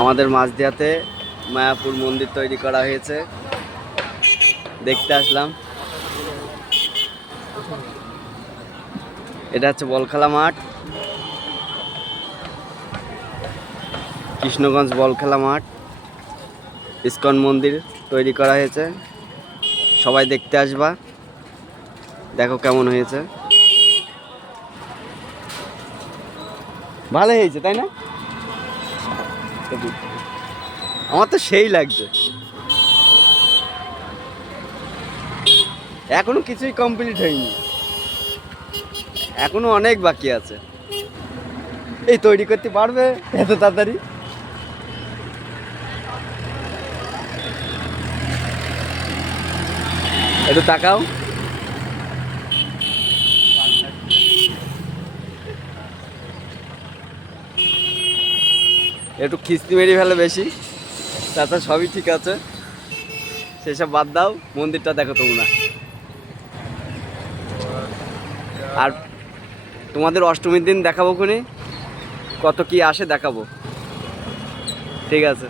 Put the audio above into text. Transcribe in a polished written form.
আমাদের মাঝদিয়াতে মায়াপুর মন্দির তৈরি করা হয়েছে, দেখতে আসলাম। এটা হচ্ছে বলখেলা মাঠ, কৃষ্ণগঞ্জ বলখেলা মাঠ। ইস্কন মন্দির তৈরি করা হয়েছে, সবাই দেখতে আসবা, দেখো কেমন হয়েছে। ভালো হয়েছে তাই না? আমার তো সেই লাগছে। এখনো কিছুই কমপ্লিট হয়নি, এখনো অনেক বাকি আছে। এই তৈরি করতে পারবে এত তাড়াতাড়ি? একটু তাকাও। একটু খিস্তি মেরি ফেলে বেশি, তাছাড়া সবই ঠিক আছে, সেসব বাদ দাও, মন্দিরটা দেখো তোমরা। আর তোমাদের অষ্টমীর দিন দেখাবো খুনি কত কি আসে দেখাবো, ঠিক আছে।